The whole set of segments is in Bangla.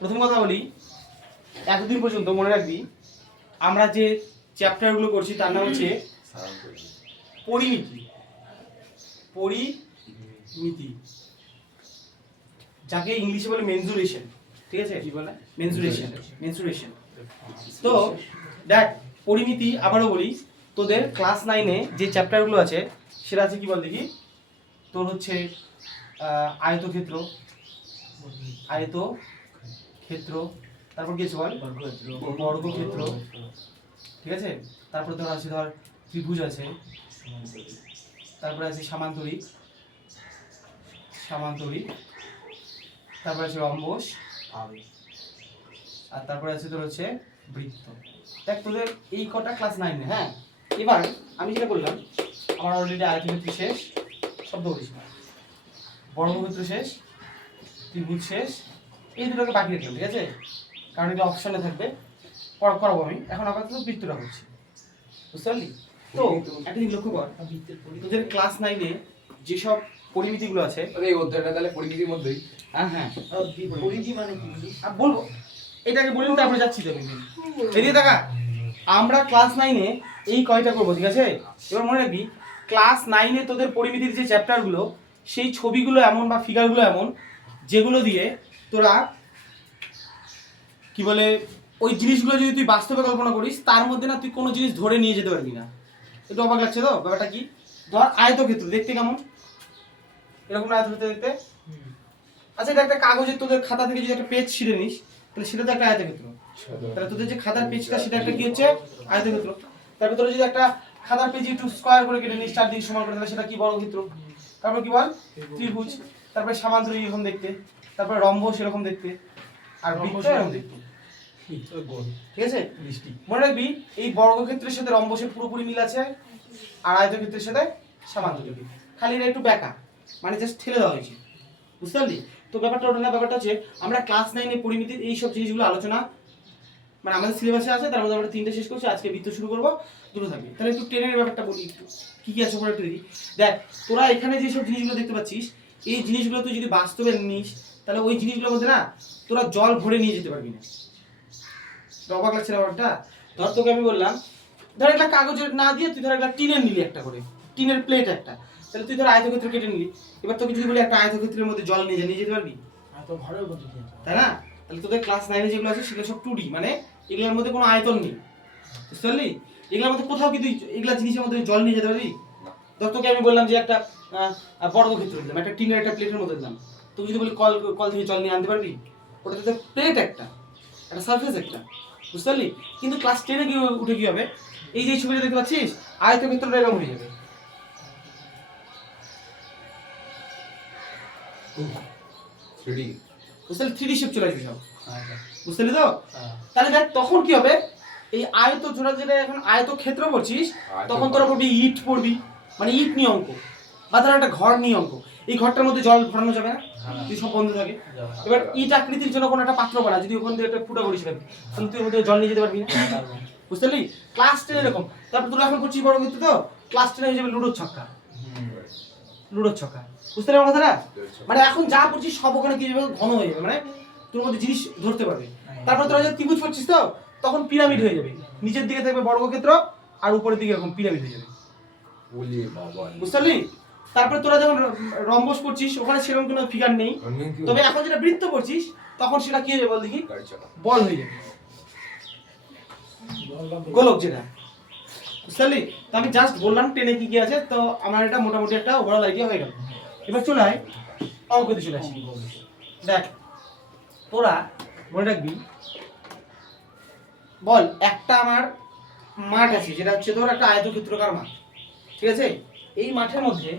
প্রথম কথা বলি, এতদিন পর্যন্ত মনে রাখবি আমরা যে চ্যাপ্টারগুলো করছি তার নাম হচ্ছে পরিমিতি। পরিমিতি যাকে ইংলিশে বলে মেনসুরেশন, ঠিক আছে? কি বলে? মেনসুরেশন। তো দেখ, পরিমিতি আবারও বলি, তোদের ক্লাস 9-এ যে চ্যাপ্টারগুলো আছে সেটা আছে কি বল দেখি, তোর হচ্ছে আয়তক্ষেত্র, তারপর কি আছে বল, বর্গক্ষেত্র, ঠিক আছে? তারপর ধর আছে ধর ত্রিভুজ আছে, তারপরে আছে সামান্তরিক, তারপরে আছে রম্বস, আর তারপরে আছে তোর হচ্ছে বৃত্ত। দেখ তোদের এই কটা ক্লাস 9-এ। হ্যাঁ, এবার আমি যেটা বললাম, আমার অলরেডি আয়তক্ষেত্র শেষ, শব্দ বলিস না, বর্গক্ষেত্র শেষ, ত্রিভুজ শেষ, এই দুটোকে বাকি রাখলাম, ঠিক আছে? কারণ এটা অপশনে থাকবে, করাবো আমি। এখন আপাতত বৃত্তটা হচ্ছে, বুঝতে পারলি? তো একটা জিনিস লক্ষ্য কর, তোদের ক্লাস 9-এ যেসব পরিমিতিগুলো আছে, এই অধ্যায়টা তাহলে পরিমিতির মধ্যেই। হ্যাঁ পরিমিতি মানে কি বলবো, এটাকে বলুন, তারপরে যাচ্ছি তো। এদিকে দেখা, আমরা ক্লাস 9-এ এই কয়টা করবো, ঠিক আছে? এবার মনে রাখবি, ক্লাস 9-এ তোদের পরিমিতির যে চ্যাপ্টারগুলো, সেই ছবিগুলো এমন বা ফিগারগুলো এমন যেগুলো দিয়ে তোরা কি বলে, ওই জিনিসগুলো যদি তুই বাস্তবে কল্পনা করিস, তার মধ্যে না তুই কোনো জিনিস ধরে নিয়ে যেতে পারবি না। একটু অবাক লাগছে তো ব্যাপারটা? কি ধর আয়তক্ষেত্র দেখতে কেমন, এরকম আয়তক্ষেত্র দেখতে। আচ্ছা, এটা একটা কাগজের তোদের খাতা থেকে যদি একটা পেজ ছিঁড়ে নিস, তাহলে সেটা তো একটা আয়তক্ষেত্র। তাহলে তোদের যে খাতার পেজটা সেটা একটা কি হচ্ছে, আয়তক্ষেত্র। তারপর তোরা যদি একটা খাতার পেজ একটু স্কয়ার করে কেটে নিস, চারদিকে সমান করে, তাহলে সেটা কি, বর্গক্ষেত্র। তারপর কি বল, ত্রিভুজ। তারপরে সামান্তরিক এরকম দেখতে, তারপরে রম্বস এরকম দেখতে, আর বৃত্ত এরকম দেখতে, ঠিক আছে? মনে রাখবি, এই বর্গক্ষেত্রের সাথে রম্বসের পুরোপুরি মিল আছে, আর আয়তক্ষেত্রের সাথে সামান্তরিক। খালি এটা একটু ব্যাকা, মানে জাস্ট ঠেলে দেওয়া হয়েছে, বুঝতে পারলি? তো ব্যাপারটা ওটা না, ব্যাপারটা হচ্ছে আমরা ক্লাস 9-এ পরিমিতির এই সব জিনিসগুলো আলোচনা, মানে আমাদের সিলেবাসে আছে, তার মধ্যে আমরা 3টে শেষ করছি, আজকে বৃত্ত শুরু করবো, 2টো থাকবে। তাহলে একটু ট্রেনের ব্যাপারটা বলি, একটু কি কি আছে ওপরে একটু দেখি। দেখ, তোরা এখানে যে সব জিনিসগুলো দেখতে পাচ্ছিস, এই জিনিসগুলো তুই যদি বাস্তবে নিস, তাহলে ওই জিনিসগুলোর মধ্যে না তোরা জল ভরে নিয়ে যেতে পারবি না। অবাক লাগছে না ব্যাপারটা? ধর তোকে আমি বললাম, ধর একটা কাগজের না দিয়ে তুই ধর একটা টিনের নিলি, একটা করে টিনের প্লেট একটা, তাহলে তুই ধর আয়তক্ষেত্র কেটে নিলি। এবার তোকে যদি বলি একটা আয়তক্ষেত্রের মধ্যে জল নিয়ে যেতে পারবি? তাই না? তাহলে তোদের ক্লাস 9-এ যেগুলো আছে সেগুলো সব 2D, মানে এগুলোর মধ্যে কোনো আয়তন নেই, বুঝতে পারলি? এগুলোর মধ্যে কোথাও কি তুই এগুলা জিনিসের মধ্যে জল নিয়ে যেতে পারবি? ধর তোকে আমি বললাম যে একটা বর্গক্ষেত্র দিলাম, একটা টিনের একটা প্লেটের মধ্যে দিলাম, তুই যদি বলি কল থেকে জল নিয়ে আনতে পারবি? ওটা তো প্লেট একটা সারফেস একটা, বুঝতে পারলি? কিন্তু ক্লাস 10-এ কি উঠে কি হবে, এই যে ছবিটা দেখতে পাচ্ছিস, আয়তক্ষেত্রটা এরকম হয়ে যাবে, বুঝতে পারলি? 3D শেপ চলে আসবে সব, বুঝতে পারলি তো? তাহলে দেখ তখন কি হবে, এই আয়ত জোড়া যেটা এখন আয়তক্ষেত্র পড়ছিস, তখন তোরা পড়বি ইট, পড়বি মানে ইট নিয়ে অঙ্ক, বা ধর একটা ঘর নিয়ে অঙ্ক। এই ঘরটার মধ্যে জল ভরানো যাবে না, যদি সব বন্ধ থাকে। এবার ইট আকৃতির জন্য কোনো একটা পাত্র বানা, যদি ওখান থেকে একটা ফুটা করিস, তাহলে তুই ওর মধ্যে জল নিয়ে যেতে পারবি না, বুঝতে পারলি? ক্লাস 10 এরকম। তারপর তোরা এখন করছিস বড় ক্ষেত্রে, তো ক্লাস 10 হয়ে যাবে লুডোর ছক্কা, বুঝতে পারলি আমার কথাটা? মানে এখন যা পড়ছিস সব ওখানে কি যাবে, ঘন হয়ে যাবে, মানে তোর মধ্যে জিনিস ধরতে পারবে। তারপর তোরা যখন ত্রিভুজ পড়ছিস, তো তখন পিরামিড হয়ে যাবে, নিচের দিকে থাকবে বর্গক্ষেত্র, আর উপরের দিকে এরকম পিরামিড হয়ে যাবে, বুঝতে পারলি? তারপরে তোরা যখন রম্বস পড়ছিস, ওখানে সেরকম কোনো ফিগার নেই, তবে এখন যেটা বৃত্ত পড়ছিস, তখন সেটা কি হয়ে যাবে বল দেখি, বল হয়ে যাবে, গোলক যেটা, বুঝতে পারলি? তো আমি জাস্ট বললাম 10-এ কি কি আছে, তো আমার এটা মোটামুটি একটা ওভারঅল আইডিয়া হয়ে গেল। এবার চলে আয় অঙ্কতে চলে আসি। দেখ, তোরা মনে রাখবি, বল একটা আমার মাঠ আছে, যেটা হচ্ছে তোর একটা আয়তক্ষেত্রাকার মাঠ, ঠিক আছে? এই মাঠের মধ্যে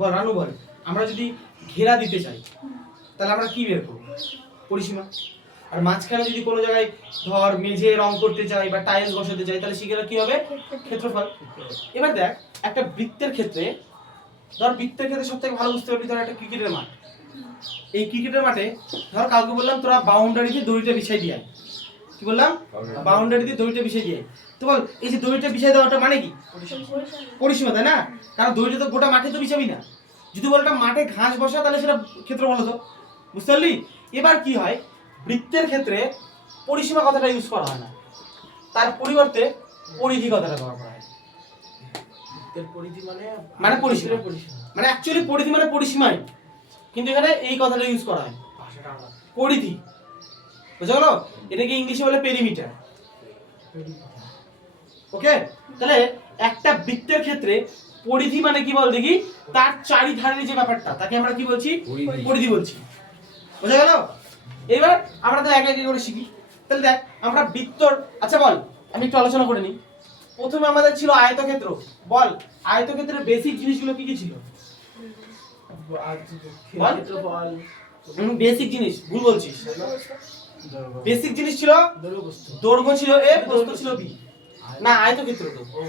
বল রানু, বল আমরা যদি ঘেরা দিতে চাই, তাহলে আমরা কি বের করবো, পরিসীমা। আর মাঝখানে যদি কোনো জায়গায় ধর মেঝে রং করতে চাই বা টাইলস বসাতে চাই, তাহলে সেগুলো কি হবে, ক্ষেত্রফল। এবার দেখ, একটা বৃত্তের ক্ষেত্রে, ধর বৃত্তের ক্ষেত্রে সব থেকে ভালো বুঝতে পারবি, ধর একটা ক্রিকেটের মাঠ, এই ক্রিকেটের মাঠে ধর কাউকে বললাম তোরা বাউন্ডারিতে দড়িটা বিছাই দিয়ে, কি বললাম, বাউন্ডারিতে দড়িটা বিছাই দিয়ে। তো বল এই যে দড়িটা বিছাই দেওয়াটা মানে কি, পরিসীমা, তাই না? কারণ দড়িটা তো গোটা মাঠে তো বিছাবি না, যদি বলটা মাঠে ঘাস বসা, তাহলে সেটা ক্ষেত্রফল হতো, বুঝতে পারলি? এবার কি হয়, বৃত্তের ক্ষেত্রে পরিসীমা কথাটা ইউজ করা হয় না, তার পরিবর্তে পরিধি কথাটা ব্যবহার করা হয়। এর পরিধি মানে পরিসীমা, মানে অ্যাকচুয়ালি পরিধি মানে পরিসীমাই, কিন্তু এখানে এই কথাটা ইউজ করা হয় ভাষাটা আলাদা। পরিধি, বুঝা গেল? এটাকে ইংলিশে বলে পেরিমিটার। ওকে, তাহলে একটা বৃত্তের ক্ষেত্রে পরিধি মানে কি বল দেখি, তার চারিধারের যে ব্যাপারটা তাকে আমরা কি বলছি, পরিধি। পরিধি বলছি। বুঝা গেল? এবার আমরা তো একে একে করে শিখি। তাহলে দেখ আমরা বৃত্তর, আচ্ছা বল আমি একটু আলোচনা করে নিই। প্রথমে আমাদের ছিল আয়তক্ষেত্র। বল আয়তক্ষেত্রের বেসিক জিনিসগুলো কি কি ছিল? বল। ক্ষেত্রফল, বেসিক জিনিস ভুল বলছিস। দৈর্ঘ্য, বেসিক জিনিস ছিল দৈর্ঘ্য, দৈর্ঘ্য ছিল এ, প্রস্থ ছিল বি। না আয়তক্ষেত্র তো, ও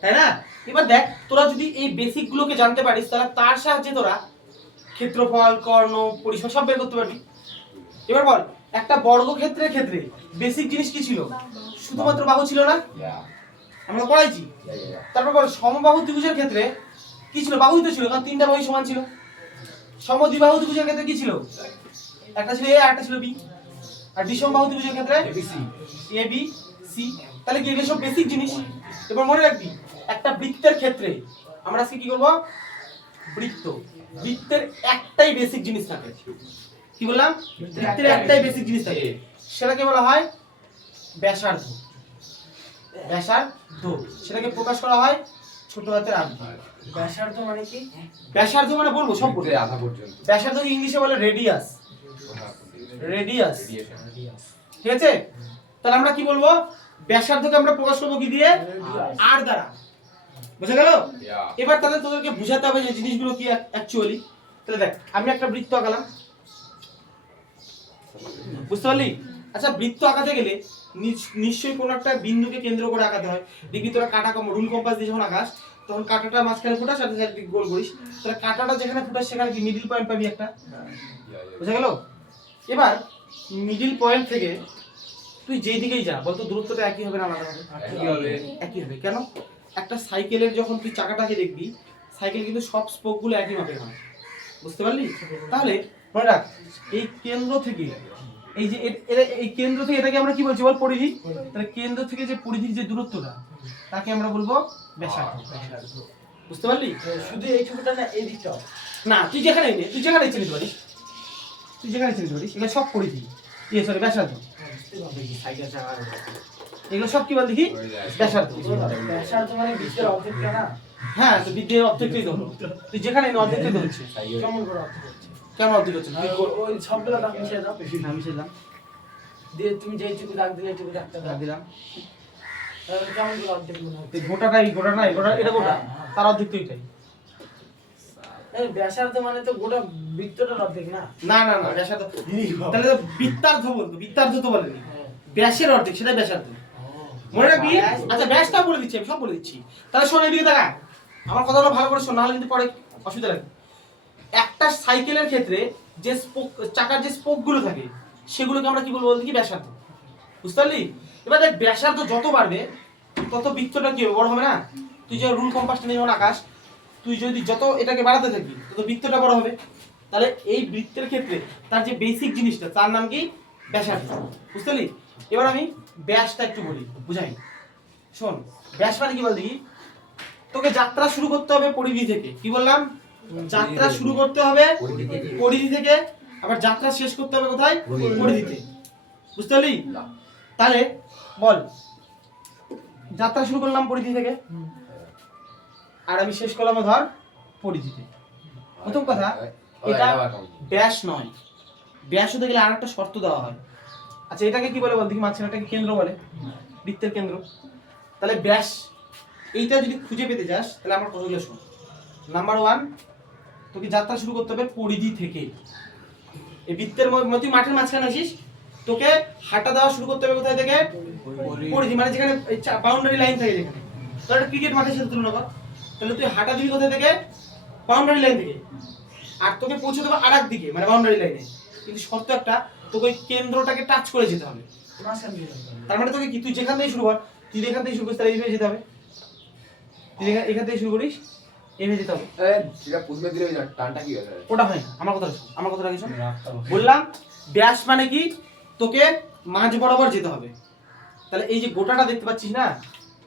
তাই না? এবার দেখ তোরা যদি এই বেসিক গুলোকে জানতে পারিস তাহলে তার সাহায্যে তোরা ক্ষেত্রফল, কর্ণ, পরিসীমা সব বের করতে পারবি। এবার বল একটা বর্গক্ষেত্রের ক্ষেত্রে বেসিক জিনিস কি ছিল? শুধুমাত্র বাহু ছিল না, আমরা পড়াইছি। তারপর বল সমবাহু ত্রিভুজের ক্ষেত্রে কি ছিল? বাহুই তো ছিল, কারণ তিনটা বাহু সমান ছিল। সমদ্বিবাহু ত্রিভুজের ক্ষেত্রে কি ছিল? একটা ছিল এ আর একটা ছিল বি। আর বিষমবাহু ত্রিভুজের ক্ষেত্রে এবিসি। A B C. তাহলে কি এগুলো সব বেসিক জিনিস? এবার মনে রাখবি একটা বৃত্তের ক্ষেত্রে আমরা আজকে কি করব, বৃত্তের একটাই বেসিক জিনিস থাকে। কি বললাম? বৃত্তের একটাই বেসিক জিনিস থাকে, সেটাকে বলা হয় ব্যাসার্ধ। ব্যাসার্ধ সেটাকে প্রকাশ করা হয় ছোট হাতের আগ দিয়ে। ব্যাসার্ধ মানে কি? ব্যাসার্ধ মানে বলবো সব বলবো। আধা পর্যন্ত। ব্যাসার্ধকে ইংলিশে বলে রেডিয়াস। রেডিয়াস, ঠিক আছে? তাহলে আমরা কি বলবো, ব্যাসার্ধকে আমরা প্রকাশ করবো কি দিয়ে? আর দ্বারা। বুঝা গেল? এবার তাহলে তোদেরকে বুঝাতে হবে যে জিনিসগুলো কি অ্যাকচুয়ালি। তাহলে দেখ আমি একটা বৃত্ত আঁকালাম, বুঝতে পারলি? আচ্ছা বৃত্ত আঁকাতে গেলে নিশ্চয়ই কোনো একটা বিন্দুকে কেন্দ্র করে আঁকাতে হয়। দেখবি তোরা কাটা রুল কম্পাস দিয়ে যখন আঁকাস তখন কাটাটা মাঝখানে ফুটাস, সাথে সাথে গোল করিস, তাহলে কাটাটা যেখানে ফুটাস সেখানে কি মিডল পয়েন্ট পাবি একটা। বুঝা গেল? এবার মিডল পয়েন্ট থেকে তুই যেই দিকেই যা বলতো দূরত্বটা একই হবে না আলাদা হবে? একই হবে। একই হবে। কেন? একটা সাইকেলের যখন তুই চাকাটাকে দেখবি, সাইকেল কিন্তু সব স্পোকগুলো একই মাপের হয়, বুঝতে পারলি? তাহলে মনে রাখ এই কেন্দ্র থেকে এই যে এই কেন্দ্র থেকে এটাকে আমরা কি বলছি বল, পরিধি। তাহলে কেন্দ্র থেকে যে পরিধির যে দূরত্বটা তাকে আমরা বলবো ব্যাসার্ধ। বুঝতে পারলি? শুধু এইটুকুটা না, এই দিকটাও? না তুই যেখানে তুই যেখানে ইচ্ছে নিতে পারিস, তুই যেখানে ইচ্ছে নিতে পারিস, এগুলো সব পরিধি, সরি ব্যাসার্ধ। সাইকেল চাকা এগুলো সব কি বল দেখি, ব্যাসার্ধ। ব্যাসার্ধ মানে বৃত্তের অর্ধেকটা না? হ্যাঁ তো বৃদ্ধের অর্ধেকটাই ধরো, তুই যেখানে অর্ধেকটাই ধরছিস। কেমন করে অর্ধেক হচ্ছে? কেমন অর্ধেক হচ্ছে? ওই সবগুলো দাগ মিশিয়ে দাও। আমি ছিলাম দিয়ে তুমি যেইটুকু দাগ দিলে এইটুকু দাগটা দাও। দিলাম কেমন করে অর্ধেক মনে হচ্ছে? গোটাটাই, গোটা নাই, গোটা এটা গোটা, তার অর্ধেক তো এটাই। এই ব্যাসার্ধ মানে তো গোটা বৃত্তটার অর্ধেক না? না না না ব্যাসার্ধ, তাহলে তো বৃত্তার্ধ বলতো, বৃত্তার্ধ তো বলেনি, ব্যাসের অর্ধেক সেটা ব্যাসার্ধ। মনে রাখবি? আচ্ছা ব্যাসটা বলে দিচ্ছি, আমি সব বলে দিচ্ছি। তাহলে শোন এদিকে দেখা, আমার কথাগুলো ভালো করে শোন, নাহলে কিন্তু পরে অসুবিধা লাগবে। একটা সাইকেলের ক্ষেত্রে যে স্পোক, চাকার যে স্পোক গুলো থাকে সেগুলোকে আমরা কি বলবো বলতে কি, ব্যাসার্ধ। বুঝতে পারলি? এবার দেখ ব্যাসার্ধ যত বাড়বে তত বৃত্তটা কি হবে, বড় হবে না? তুই যে রুল কম্পাসটা নিয়ে যখন আকাশ, তুই যদি যত এটাকে বাড়াতে থাকবি তত বৃত্তটা বড় হবে। তাহলে এই বৃত্তের ক্ষেত্রে তার যে বেসিক জিনিসটা তার নাম কি, ব্যাসার্ধ। বুঝতে পারলি? এবার আমি ব্যাসটা একটু বলি, বুঝাই। শোন ব্যাস মানে কি বল দেখি, তোকে যাত্রা শুরু করতে হবে পরিধি থেকে। কি বললাম? যাত্রা শুরু করতে হবে পরিধি থেকে, আবার যাত্রা শেষ করতে হবে কোথায়? পরিধিতে। বুঝতে পারলি? তাহলে বল যাত্রা শুরু করলাম পরিধি থেকে আর আমি শেষ করলাম ধর পরিধিতে। প্রথম কথা এটা ব্যাস নয়, ব্যাস হতে গেলে আর একটা শর্ত দেওয়া হয়। আচ্ছা এটাকে কি বলে বল দেখি, মাঝখানেটাকে কেন্দ্র বলে, বৃত্তের কেন্দ্র। তাহলে ব্যাস এইটা যদি খুঁজে পেতে যাস তাহলে আমার কথাগুলো শোন। নাম্বার 1, তোকে যাত্রা শুরু করতে হবে পরিধি থেকে। এই বৃত্তের তুই মাঠের মাঝখানে আসিস, তোকে হাঁটা দেওয়া শুরু করতে হবে কোথায় থেকে? পরিধি, মানে যেখানে বাউন্ডারি লাইন থাকে, যেখানে তোর একটা ক্রিকেট মাঠের সাথে তুলনা কর, তাহলে তুই হাঁটা দিবি কোথায় থেকে? বাউন্ডারি লাইন থেকে। আর তোকে পৌঁছে দেবে আরেক দিকে, মানে বাউন্ডারি লাইনে, কিন্তু শর্ত একটা, তোকে ওই কেন্দ্রটাকে টাচ করে যেতে হবে। তার মানে তোকে কি, তুই যেখান থেকে শুরু কর, তুই এখান থেকে শুরু করিস তাহলে এইভাবে যেতে হবে, তুই এখান থেকে শুরু করিস এইভাবে যেতে হবে। সেটা প্রথমে দিলে টানটা কি হবে? ওটা হয় না, আমার কথা শোন, আমার কথাটা কি শোন। বললাম ব্যাস মানে কি, তোকে মাঝ বরাবর যেতে হবে। তাহলে এই যে গোটাটা দেখতে পাচ্ছিস না,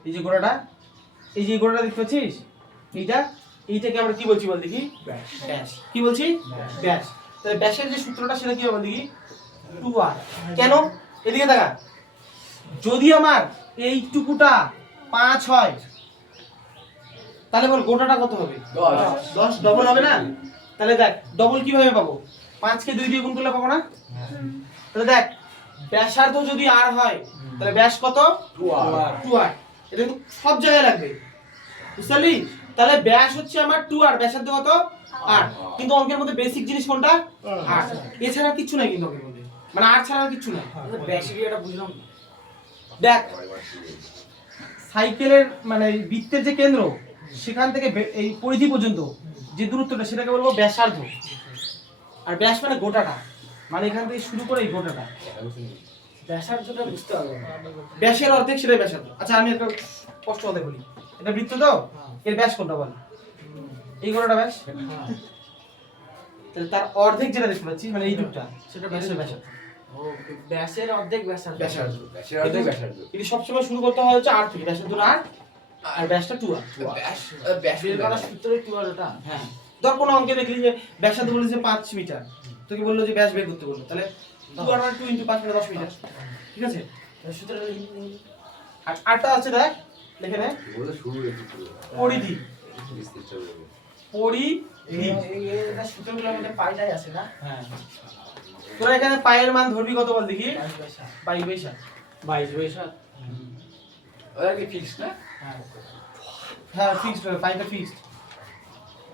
এই যে গোটাটা, এই যে গোটাটা দেখতে পাচ্ছিস, এইটাকে আমরা কি বলছি বল দেখি? ব্যাস। কি বলছি? ব্যাস। তাহলে ব্যাসের যে সূত্রটা সেটা কি হবে বল দেখি? 2r। কেন? এদিকে দেখা, যদি আমার এইটুকুটা 5 হয় তাহলে বল গোটাটা কত হবে? 10। ডবল হবে না? তাহলে দেখ ডবল কিভাবে পাবো? 5 কে 2 দিয়ে গুণ করলে পাবো না? তাহলে দেখ ব্যাসার্ধ যদি r হয় তাহলে ব্যাস কত? 2r। এটা কিন্তু সব জায়গায় লাগবে, বুঝতে পারলি? তাহলে ব্যাস হচ্ছে আমার 2r, ব্যাসার্ধ কত? r। কিন্তু অঙ্কের মধ্যে বেসিক জিনিস কোনটা? r। এছাড়া কিছু নাই কিন্তু অঙ্কের মধ্যে, মানে r ছাড়া আর কিছু নাই। বেশি কি এটা বুঝলাম না। দেখ সাইকেলের মানে বৃত্তের যে কেন্দ্র সেখান থেকে এই পরিধি পর্যন্ত যে দূরত্বটা সেটাকে বলবো ব্যাসার্ধ। আর ব্যাস মানে গোটাটা, মানে এখান থেকে শুরু করে এই গোটাটা। ব্যাসার্ধটা বুঝতে হবে। ব্যাসের অর্ধেক সেটাই ব্যাসার্ধ। আচ্ছা আমি একটা স্পষ্ট কথা বলি, এটা বৃত্ত তো, এর ব্যাস কোনটা বল? এই গোটাটা ব্যাস। তাহলে তার অর্ধেক যেটা দেখতে পাচ্ছি মানে এই দিকটা সেটা ব্যাসের ব্যাসার্ধ। ও ব্যাসের অর্ধেক ব্যাসার্ধ। ব্যাসার্ধ। ব্যাসের অর্ধেক ব্যাসার্ধ। কিন্তু সবসময় শুরু করতে হয় হচ্ছে r থেকে, ব্যাসার্ধ r আর ব্যাসটা 2r। ব্যাস বের করার সূত্রে কি আর ওটা? হ্যাঁ, ধর কোনো অঙ্কে দেখলি যে ব্যাসার্ধ বলেছে 5 মিটার, তোকে বললো যে ব্যাস বের করতে বললো, তাহলে 2r মানে 2 × 5 মানে 10 মিটার। ঠিক আছে? সূত্রটা আর আরটা আছে দেখ, লিখে নে, বলতে শুরু রেখে পুরো পরিধি। বিস্তৃত চলে পরিধি। এটা সূত্রগুলো আমাদের পাইটাই আছে না? হ্যাঁ, তোরা এখানে পায়ের মান ধরবি কত বল দেখি? 22/7। 22/7। ওটা কি ফিক্স না? হ্যাঁ ফিক্সড, পাইটা ফিক্সড।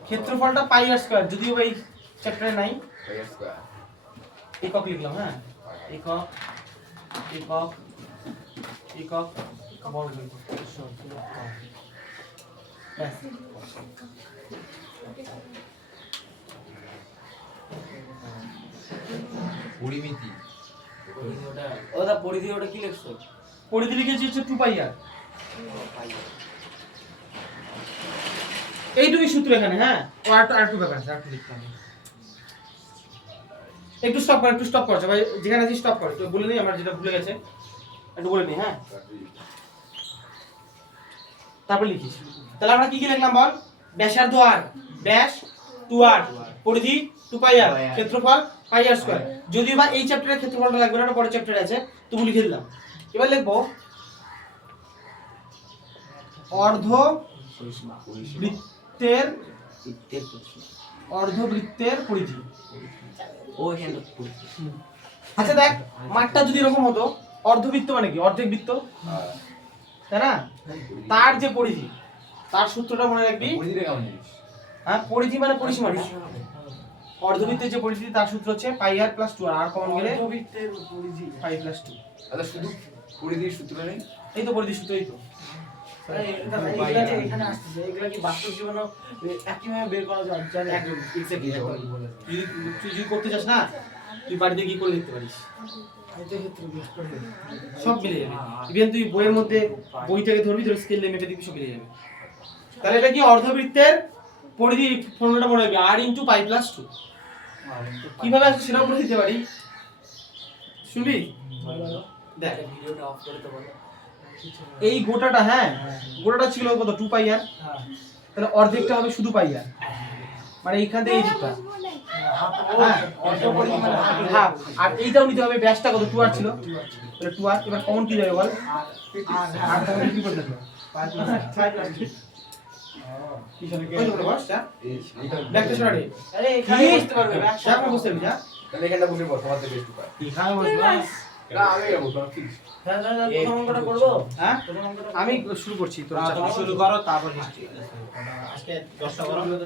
ক্ষেত্রফলটা পাই আর স্কয়ার, যদিও এই চ্যাপ্টারে নাই। Pi square. একক লিখলাম, হ্যাঁ একক একক একক বর্গ একক। ব্যাস। পরিমিতি। ওটা পরিধি, ওটা কি লিখছো? পরিধি লিখেছি হচ্ছে 2πr। এইটুকুই সূত্র এখানে, হ্যাঁ ও আর একটু ব্যাপার আছে, আর একটু লিখতে হবে। একটু স্টপ কর ভাই, যেখানে আছিস স্টপ কর, তো বলে নিই আমার যেটা ভুলে গেছে একটু বলে নিই, হ্যাঁ তারপর লিখিস। তাহলে আমরা কি কি লিখলাম বল? ব্যাসার্ধ r, ব্যাস 2r, পরিধি 2πr, ক্ষেত্রফল πr²। যদিও বা এই চ্যাপ্টারে ক্ষেত্রফলটা লাগবে না, এটা পরের চ্যাপ্টারে আছে, তবু লিখে দিলাম। এবার লিখবো অর্ধবৃত্তের পরিধি। আচ্ছা দেখ মাঠটা যদি এরকম হতো, অর্ধবৃত্ত মানে কি? অর্ধেক বৃত্ত, তাই না? তার যে পরিধি, তার সূত্রটা মনে রাখবি। পরিধিটা কেমন জিনিস? হ্যাঁ, পরিধি মানে পরিসীমাটা। অর্ধবৃত্তের যে পরিধি তার সূত্র হচ্ছে πr + 2r, আর কমন গেলে অর্ধবৃত্তের পরিধি π + 2। আচ্ছা শুধু পরিধির সূত্র নেই? এই তো পরিধি সূত্র, এই তো। এগুলা যে এখানে আসছে, এগুলা কি বাস্তব জীবনে একইভাবে বের করা যায়? একদম এক্স্যাক্টলি। তুই যদি করতে চাস না, তুই বাড়িতে গিয়ে করে দেখতে পারিস, সব মিলে যাবে। ইভেন তুই বইয়ের মধ্যে বইটাকে ধরবি, ধরে স্কেল মেপে দিবি, সব মিলে যাবে। তাহলে এটা কি? অর্ধবৃত্তের পরিধি ফর্মুলাটা মনে রাখবি, r × π + 2। কিভাবে আসবে সেটাও বলে দিতে পারি, শুনবি? দেখ ভিডিওটা অফ করে তো বলো। এই গোটাটা, হ্যাঁ গোটাটা ছিল কত? 2πr। তাহলে অর্ধেকটা হবে শুধু πr, মানে এইখান থেকে এই দিকটা, হ্যাঁ হাফ। আর এইটাও নিতে হবে, ব্যাসটা কত? 2r ছিল, তাহলে 2r। এবার কমন কি যাবে বল? আর কমন কি করতে হবে? 5 + 2। কি সরে কে বসটা ব্যাকটা সরাড়ি। আরে এখানে বসতে পারবে, যা বসতে যা, তাহলে এখানটা বসে বল, সবার থেকে বেস্ট উপায়। এখানে বসবা। না আমি এটা বলবো ফিক্স। হ্যাঁ প্রথম অঙ্কটা করবো। হ্যাঁ প্রথম অঙ্কটা আমি শুরু করছি, তোরা তুমি শুরু করো, তারপর হিস্ট্রি। আজকে 10টা করো।